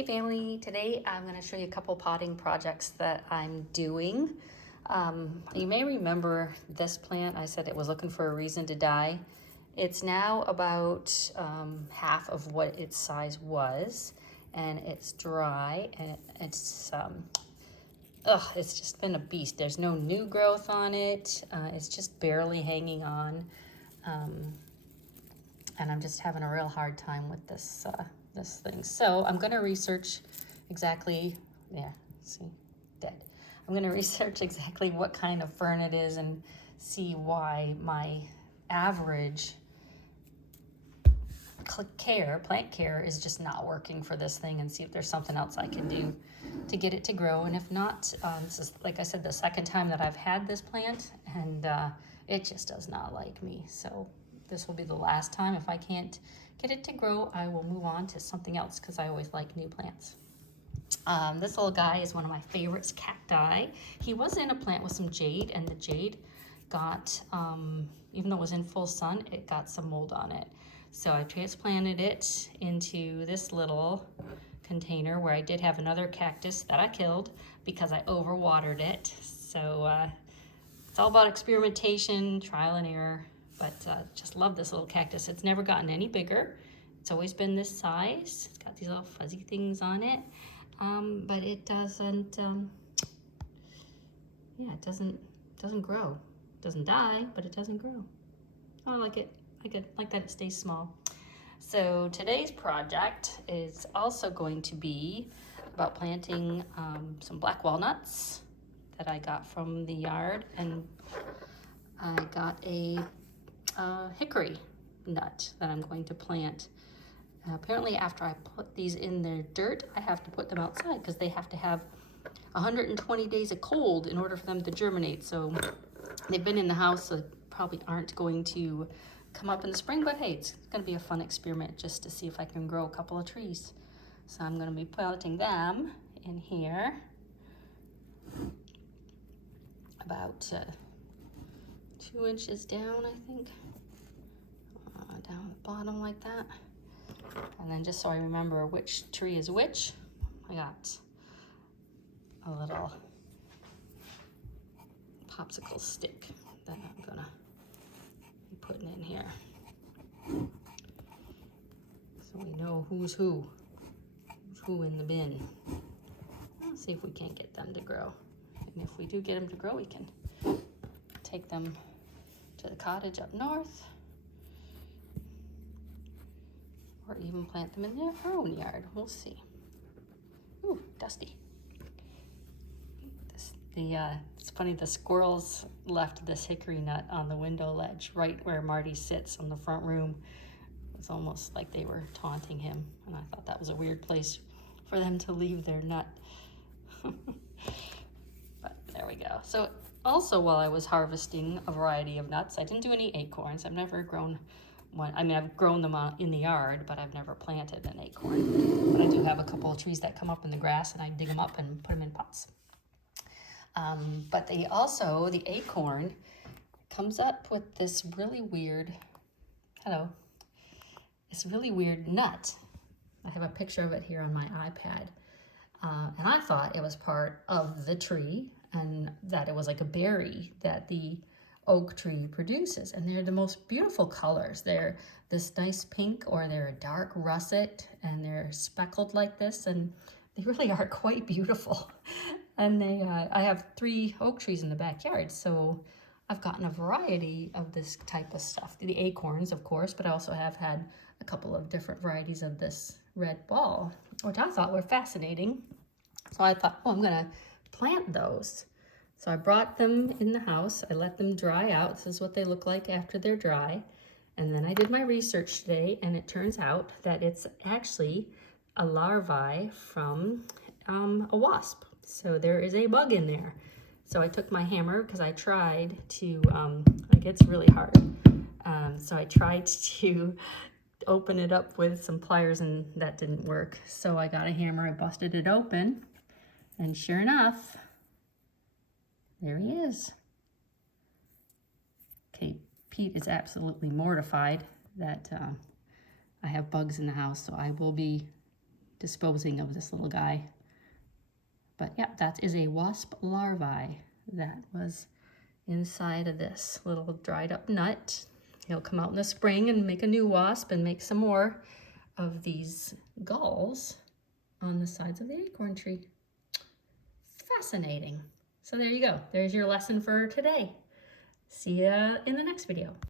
Hey family, today I'm going to show you a couple potting projects that I'm doing. You may remember this plant. I said it was looking for a reason to die. It's now about half of what its size was, and it's dry, and it's just been a beast. There's no new growth on it. It's just barely hanging on, and I'm just having a real hard time with this thing. So I'm going to research exactly, see, dead. I'm going to research exactly what kind of fern it is and see why my average plant care is just not working for this thing, and see if there's something else I can do to get it to grow. And if not, this is, like I said, the second time that I've had this plant, and it just does not like me. So this will be the last time. If I can't get it to grow, I will move on to something else, because I always like new plants. This little guy is one of my favorites, cacti. He was in a plant with some jade, and the jade got, even though it was in full sun, it got some mold on it. So I transplanted it into this little container where I did have another cactus that I killed because I overwatered it. So it's all about experimentation, trial and error, but just love this little cactus. It's never gotten any bigger. It's always been this size. It's got these little fuzzy things on it, but it doesn't, it doesn't grow. It doesn't die, but it doesn't grow. Oh, I like it. I like that it stays small. So today's project is also going to be about planting some black walnuts that I got from the yard, and I got a hickory nut that I'm going to plant. Apparently after I put these in their dirt, I have to put them outside because they have to have 120 days of cold in order for them to germinate. So they've been in the house, so probably aren't going to come up in the spring, but hey, it's going to be a fun experiment just to see if I can grow a couple of trees. So I'm going to be planting them in here about 2 inches down, I think, down the bottom like that. And then just so I remember which tree is which, I got a little popsicle stick that I'm gonna be putting in here, so we know who's who in the bin. Let's see if we can't get them to grow. And if we do get them to grow, we can take them to the cottage up north, or even plant them in their own yard. We'll see. Ooh, dusty. It's funny, the squirrels left this hickory nut on the window ledge right where Marty sits on the front room. It's almost like they were taunting him, and I thought that was a weird place for them to leave their nut. But there we go. So also, while I was harvesting a variety of nuts, I didn't do any acorns. I've never grown one. I mean, I've grown them in the yard, but I've never planted an acorn. But I do have a couple of trees that come up in the grass, and I dig them up and put them in pots. But the acorn comes up with this really weird, this really weird nut. I have a picture of it here on my iPad. And I thought it was part of the tree, and that it was like a berry that the oak tree produces. And they're the most beautiful colors. They're this nice pink, or they're a dark russet, and they're speckled like this, and they really are quite beautiful. And I have 3 oak trees in the backyard, so I've gotten a variety of this type of stuff. The acorns, of course, but I also have had a couple of different varieties of this red ball, which I thought were fascinating. So I thought, oh, I'm gonna plant those. So I brought them in the house. I let them dry out. This is what they look like after they're dry. And then I did my research today, and it turns out that it's actually a larvae from a wasp. So there is a bug in there. So I took my hammer, because I tried to, like, it's really hard. So I tried to open it up with some pliers, and that didn't work. So I got a hammer, I busted it open, and sure enough, there he is. Okay, Pete is absolutely mortified that I have bugs in the house, so I will be disposing of this little guy. But yeah, that is a wasp larvae that was inside of this little dried up nut. He'll come out in the spring and make a new wasp and make some more of these galls on the sides of the acorn tree. Fascinating. So there you go. There's your lesson for today. See ya in the next video.